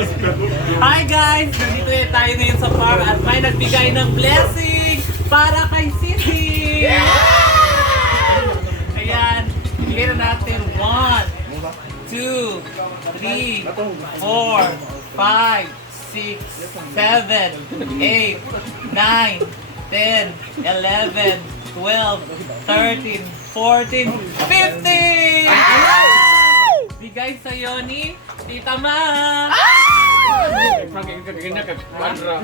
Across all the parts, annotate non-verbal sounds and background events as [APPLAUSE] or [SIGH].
Hi guys! Nandito na tayo ngayon sa farm at may nagbigay ng blessing para kay Sisi! Ayan, bigyan na natin 1, 2, 3, 4, 5, 6, 7, 8, 9, 10, 11, 12, 13, 14, 15! Bigay sa'yo ni Tita Ma! Pandra.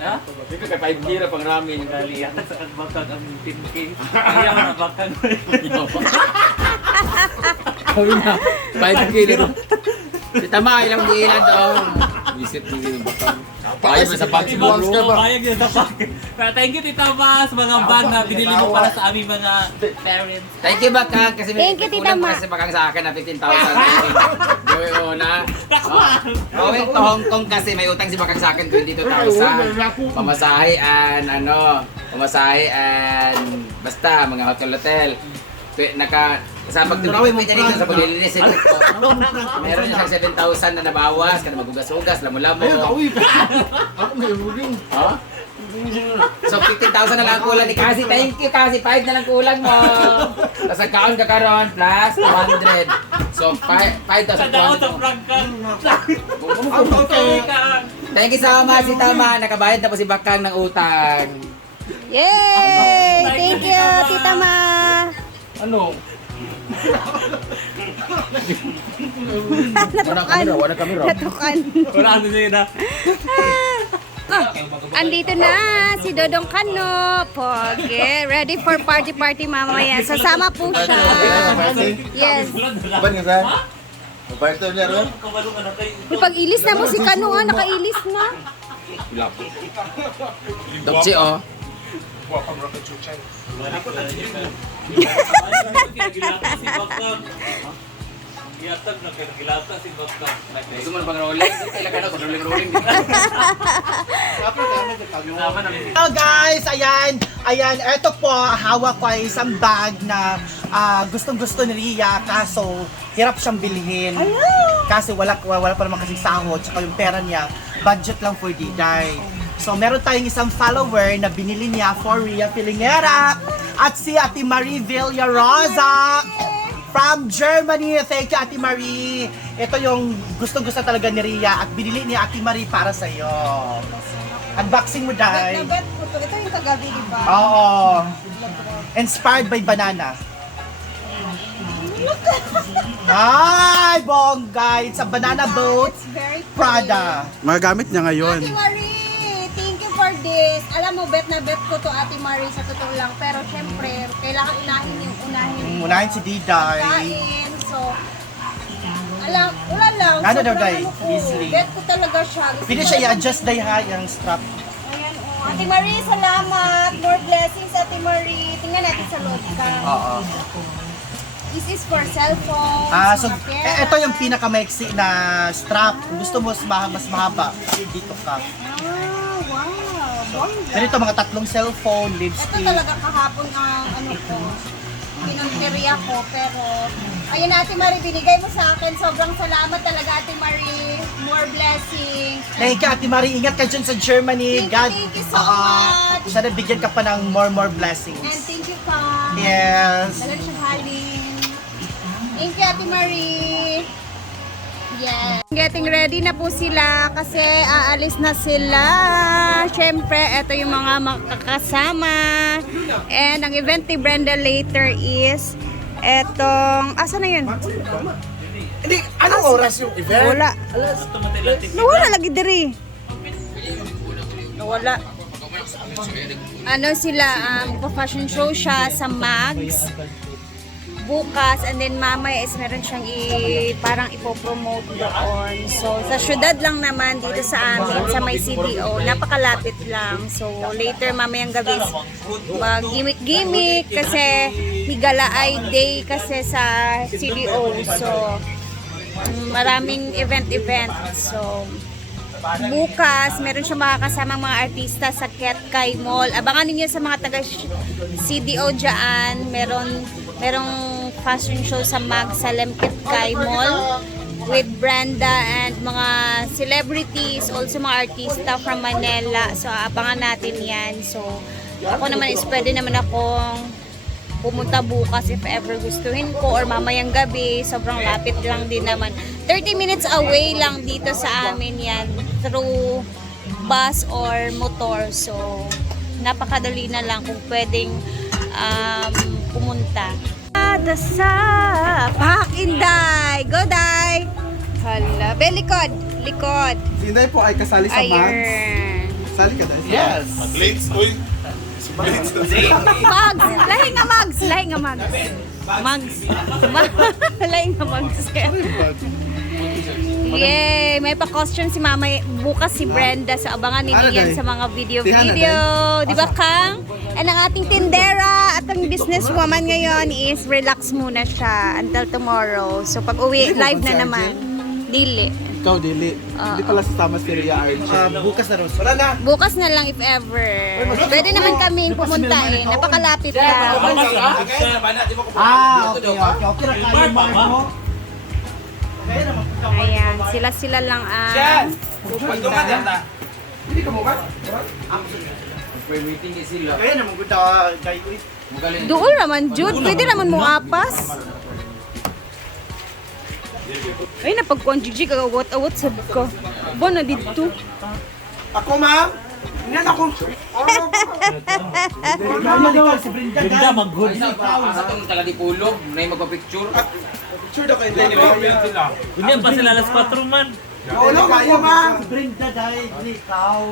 Ha? Ka kay 5 kira pang ramen. Dali yata sa kagbakag ang 15K. Ayaw na bakag. Sabi na, 5 kilo. Si Tama, ilang diilan doon. Visit mo yung bakang. Mo sa Ibang pag-siguro. bro, bayag yun sa thank you Tita Ma sa mga bag na binili mo para sa aming mga parents. Thank you bakang kasi may Thank you, Tita Ma. pa kasi bakang sa akin na 15,000. Gawin mo na. Going to Hong Kong kasi may utang si bakang sa akin 22,000. Pamasahe and ano, pamasahe and basta mga hotel-hotel. Pe- Naka sa pagtulawin mo dito sa paglilinis ito. Meron yung 7,000 na nabawas, kada magugas-ugas, lamo-lamo. Ako may ruling. Ha? So 15,000 na lang ang kulang ni Kasi. Thank you Kasi. 5 na lang kulang mo. Tapos ang kaon ka karon plus 200. So 5 Sa daon sa 5,200. prank ka. Okay. Thank you so much si Tama. Nakabayad na po si Bakang ng utang. Yay! Thank you, Tita Ma. Ano? Wala kamera, wala kamera. Natukan. Wala ano na yun ah. Andito na si Dodong Kano. Poge. Ready for party-party mamaya. Sasama po siya. Yes. Ban ka saan? Parto niya ron? Pag-ilis na mo si Kano ha. Nakailis na. Dokchi oh. Kinagilata si Bakang. Yatag na kinagilata si Bakang. Gusto mo na pang rolling? Kailan ka na pang rolling rolling. Naman ang Hello guys, ayan, ayan, eto po, hawak ko ay isang bag na ah, gustong gusto ni Ria, kaso hirap siyang bilhin. Kasi wala, wala pa naman kasi sahod, tsaka yung pera niya, budget lang for Diday. So meron tayong isang follower na binili niya for Ria Filingera at si Ate Marie Villarosa from Germany. Thank you Ate Marie. Ito yung gustong gusto talaga ni Ria at binili ni Ate Marie para sa iyo. Unboxing mo. Bet to. Ito yung kagabi, di ba? Oo. Inspired by banana. Ay, bongga. It's a banana boat. It's very pretty. Prada. Magagamit niya ngayon. Ate Marie, this. Alam mo, bet na bet ko to Ate Marie sa totoo lang. Pero syempre, kailangan unahin yung unahin. yung Unahin si Diday. Kain. So, alam, wala lang. Ano daw, Sobrang Day? ano ko, Easily. Bet ko talaga siya. Gusto Pwede ko siya i-adjust day ha, yung strap. Ayan, oh. Ate Marie, salamat. More blessings, Ate Marie. Tingnan natin sa loob ka. Oo. This is for cellphone. Ah, so, eh, ito yung pinakamaiksi na strap. Kung gusto mo mas, maha- mas mahaba, dito ka. Ah. Bongga. Ganito mga tatlong cellphone, Ito lipstick. talaga kahapon ang ano ko, pinunteriya ko, pero ayun Ate Marie, binigay mo sa akin. Sobrang salamat talaga Ate Marie. More blessings. Thank you, Ate Marie. Ingat ka dyan sa Germany. Thank you, God, thank you so Oo. much. Sana bigyan ka pa ng more, more And blessings. thank you pa. Yes. Dalan siya. Thank you Ate Marie. Yes. Getting ready na po sila kasi aalis na sila. Siyempre, ito yung mga makakasama. And ang event ni Brenda later is etong, asa na yun? Hindi, anong oras yung event? Wala. Nawala lagi diri. Nawala. Ano sila, um, fashion show siya sa Mags bukas and then mamaya is meron siyang i, parang ipopromote doon. So, sa syudad lang naman dito sa amin, sa may CDO, napakalapit lang. So, later mamayang gabi is mag gimmick-gimmick kasi higala ay day kasi sa CDO. So, maraming event-event. So, bukas, meron siya makakasamang mga artista sa Ketkay Mall. Abangan ninyo sa mga taga CDO dyan. Meron, merong fashion show sa Mag Salem Ketkay Mall. with Brenda and mga celebrities, also mga artista from Manila. So, abangan natin yan. So, ako naman is pwede naman akong pumunta bukas if ever gustuhin ko or mamayang gabi. Sobrang lapit lang din naman. 30 minutes away lang dito sa amin yan through bus or motor. So, napakadali na lang kung pwedeng um, pumunta. Ada sa Pak Inday! Go, Day! Hala. Be, likod. Likod. Si Inday po ay kasali sa Mags. Ayun. Kasali ka dahil. Yes! Blades, uy. Si Blades na Mags! Lahi nga Mags! Lahi nga Mags! Mags! Ma- [LAUGHS] Lahi nga Mags. Yay! May pa-costume si Mama bukas si Brenda. So abangan ninyo yan Day? sa mga video-video. Di ba, Kang? And ang ating tindera at ang businesswoman ngayon is relax muna siya until tomorrow. So pag uwi, live na naman. Dili. Ikaw, Dili. Ah, Hindi pala sasama si Ria RJ. bukas na rin. Wala na. Bukas na lang if ever. Pwede naman kami pumunta eh. Napakalapit lang. Ah, okay, okay. Okay na kayo, Marco. Ayan, sila-sila lang ang pupunta. Hindi ka mo ba? May meeting ni sila. Kaya naman good uh, guy ko. Magaling. Doon naman, Jude. Pwede naman mo apas. Ay, napagkuhan, Gigi, kagawat-awat sa ko. Ba na dito? Ako, ma'am. Yan ako. Mama, ikaw si Brenda. Ganda, mag-good. Asa tong taga Dipulog, na yung magpa-picture. Sure daw kayo, Dili. Ganyan pa sila alas 4 man. Oo, no, kayo, ma'am. Brenda, dahil ikaw.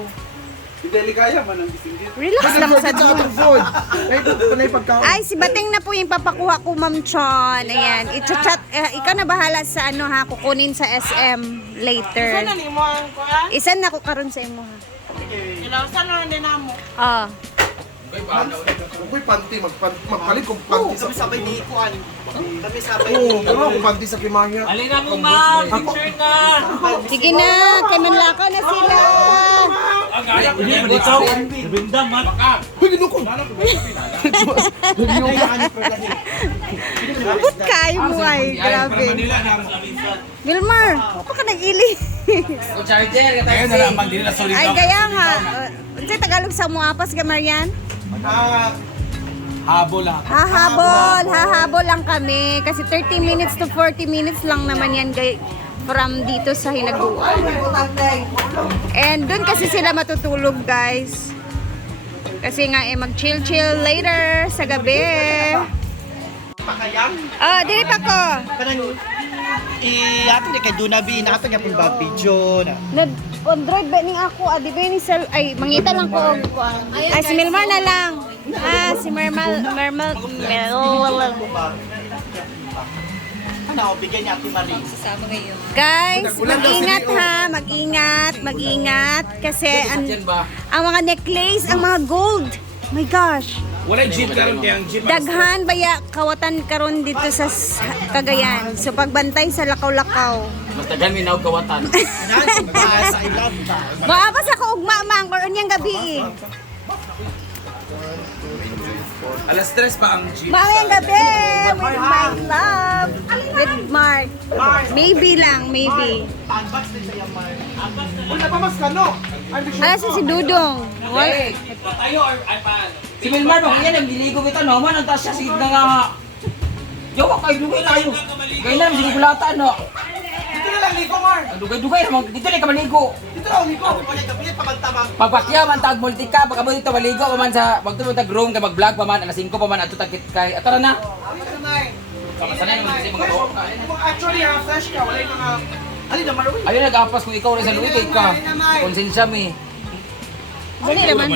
Si Deli kaya man ang gising dito. Relax lang sa food. Ay, panay pagkaon. Ay, si Bating na po yung papakuha ko, Ma'am Chon. Ayan, i-chat. Eh, ikaw na bahala sa ano ha, kukunin sa SM later. Sana ni mo ang kuha. Isan na ko karon sa imo ha. Ilaw sana din namo. Ah. Uy, panty. Magpan- Magpalit kong panty sa... Kami sabay ni Kuan. Kami sabay Oo, ni ano ako panty sa kimanya. Alina mo, ma'am. Picture na. Sige na, kay manlakaw na sila. Hindi mo dito. Ganda, man. Uy, ginukong! [LAUGHS] Abot kayo mo ay, grabe. Wilmar, apa ka nag-ili? O charger, ka tayo. Ay, kaya nga. Unsay Tagalog sa mo apas ka, Marian? Habol lang. Hahabol, hahabol lang kami. Kasi 30 minutes to 40 minutes lang naman yan gay from dito sa Hinaguan. And doon kasi sila matutulog, guys. Kasi nga eh, mag-chill-chill later sa gabi. Pakayang. Oh, dili pa ko. Parang i-ato ni kay Dunabi, nakatag yung ba video na. Nag Android ba ning ako? Adi ba ni sir? Ay, mangita lang ko. og kuan. Ay, si Milmar na lang. Ah, si Mermal, Mermal, Mermal. Ano, bigyan niya Ate Marie. Guys, mag-ingat ha, mag-ingat, mag-ingat. Kasi ang, ang mga necklace, ang mga gold. My gosh. Wala jeep karon kaya ang jeep. Daghan baya kawatan karon dito sa s- Cagayan. So pagbantay sa lakaw-lakaw. Mas tagan mi naog kawatan. Anan, subas, [LAUGHS] I love that. Maabas ako ugma mang or unyang gabi. eh. Alas tres pa ang jeep. Mamayang gabi with my love. With Mark. Maybe lang, maybe. Unbox din sa Yamar. Uy, napamas ka, no? Ay, di Ala si Dudong. Hey, Tayo or iPad? Si Milmar ba yan ang diligo kita no man ang taas siya sigit na nga. Yo, kay dugay na ayo. Kay na sige kulata no. Dito na lang, Nico, Mar. Ang Dugay-dugay na dito ni ka maligo. Dito lang, pamantabang. Pagpakya man tag multi ka, pag amo dito maligo pa man sa pagtulo tag room kay mag-vlog pa man alas 5 pa man ato tag kay atara na. Kapasanay naman kasi mga buhok ka. Actually, ha, fresh ka. Wala yung mga... Alin na, Marwin. Ayun nag-apas kung ikaw rin sa luwi ka. Konsensya mi. Dali naman.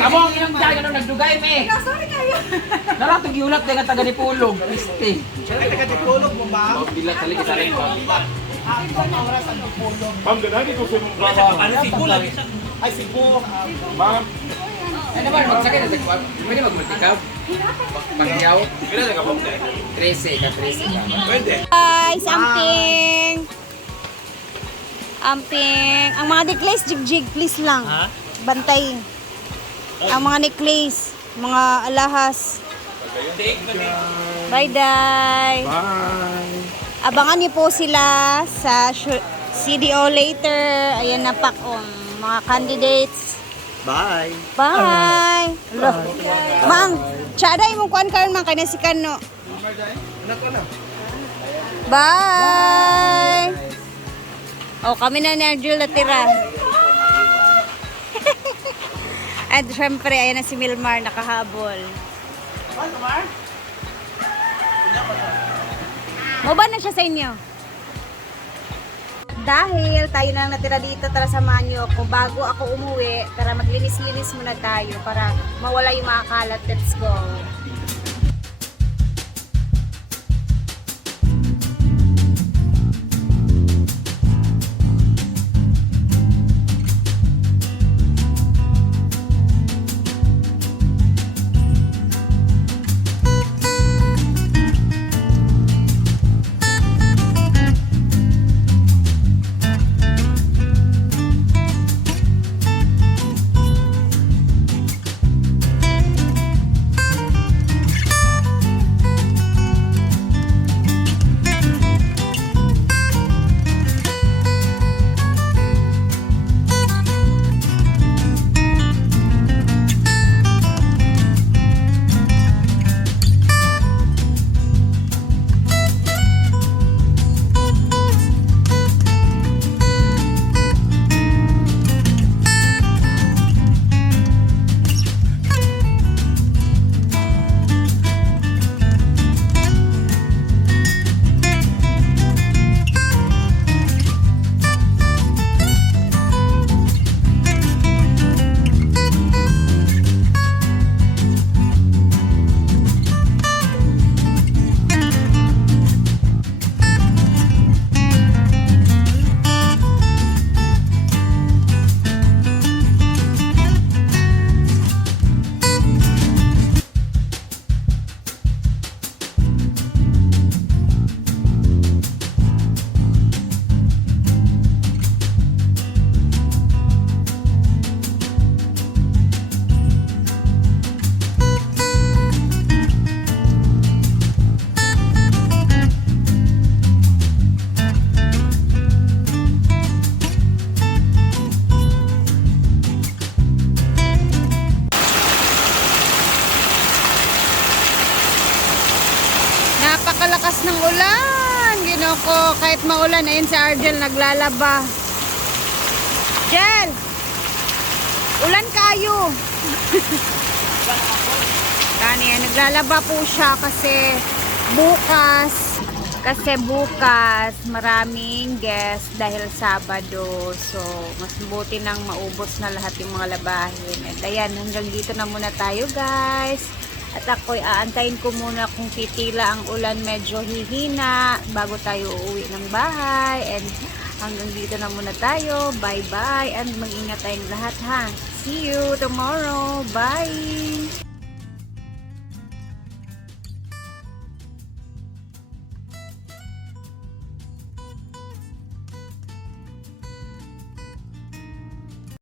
Amo ang inyong dahil ano nagdugay mi. Sorry kayo. [LAUGHS] Naratog giulat nga taga ni Pulog. Piste. Ay, taga-dipolog mo ba? Bilat tali kita rin ba. Ma'am, ganagi ko sa mga Ano si Kulang? Ay, Cebu. Ma'am, Ay naman magsakit na tagwa. Pwede mag-multicab. Pagyaw. kailan na ka po? 13 ka 13 ka. Pwede. Guys, amping. Amping. Ang mga necklace, jig-jig, please lang. Ha? Bantay. Ang mga necklace, mga alahas. Na Bye, Day. Bye. Abangan niyo po sila sa CDO later. Ayan na pak um, mga candidates. Bye! Bye. Lo. Mang, tsada imong kuan karon man kay si Kano. Bye. Oh, kami na ni Arjul natira. At syempre, ayan na si Milmar nakahabol. Mo ba na siya sa inyo? Dahil tayo na lang natira dito, tara samahan niyo ako. Bago ako umuwi, tara maglinis-linis muna tayo para mawala yung mga kalat. Let's go. Ginoko, kahit maulan, ayun si Argel naglalaba. Jel! Ulan kayo! [LAUGHS] Kani, naglalaba po siya kasi bukas, kasi bukas maraming guest dahil Sabado. So, mas buti nang maubos na lahat yung mga labahin. And ayan, hanggang dito na muna tayo guys. At ako'y aantayin ko muna kung titila ang ulan medyo hihina bago tayo uuwi ng bahay. And hanggang dito na muna tayo. Bye-bye and mag-ingat tayong lahat ha. See you tomorrow. Bye!